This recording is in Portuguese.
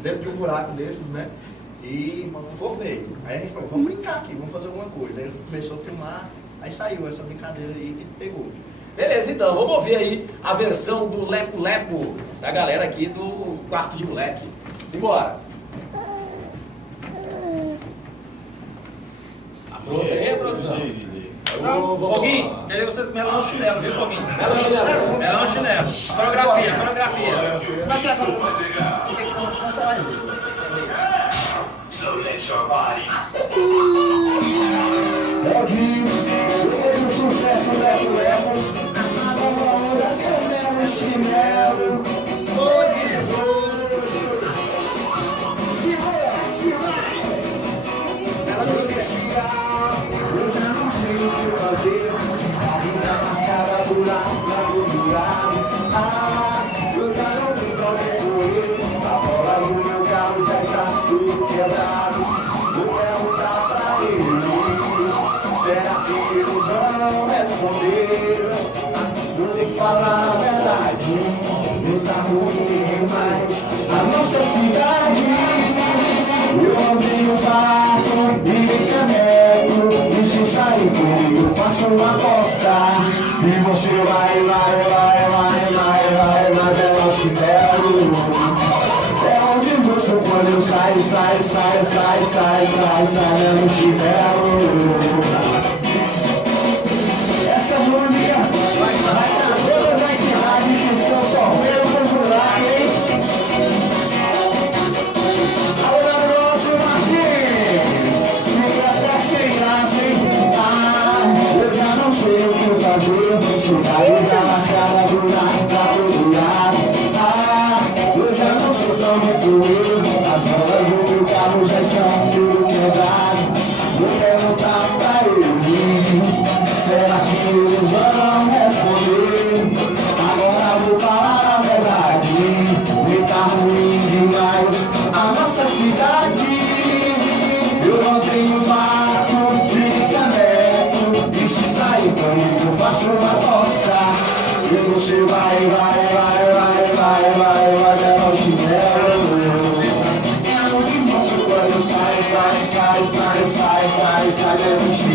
dentro de um buraco desses, né? E ficou feio. Aí a gente falou, vamos brincar aqui, vamos fazer alguma coisa. Aí ele começou a filmar, aí saiu essa brincadeira aí que pegou. Beleza, então, vamos ouvir aí a versão do Lepo Lepo da galera aqui do Quarto de Moleque. Simbora! Pronto aí, produção? Foguinho, queria você melão chinelo, viu, Foguinho? Melão chinelo. Melão chinelo. Coreografia, coreografia. Claudinho, depois do sucesso Lepo Lepo, a valor até mesmo chinelo. Oi, eu já não sei o que fazer. A máscara do lado, do lado. Ah, eu já não sei pra onde correr. A bola do meu carro já está tudo quebrado. Vou perguntar pra eles, será que eles vão responder? Vou falar a verdade, não tá ruim demais. A nossa cidade, eu andei no barco e me caneco. E se sair comigo, faço uma aposta. E você vai, pelo chinelo. É onde gosto quando eu saio, no chinelo. Essa música vai pra todas as cidades que estão sofrendo popular, hein? Alô, nosso Martins, fica até sem graça, hein? Ah, eu já não sei o que fazer. Cidade da lascada do lado pra todo lado. Ah, eu já não sou tão de correr. As rodas do meu carro já estão tudo quebrado. Vou perguntar pra eles, será que eles vão responder? Agora vou falar a verdade, me tá ruim demais a nossa cidade. Eu não tenho barco, nem caneco, e se sair comigo eu faço uma aposta. E você vai, dar o chinelo. É onde mostro quando sai, no chinelo.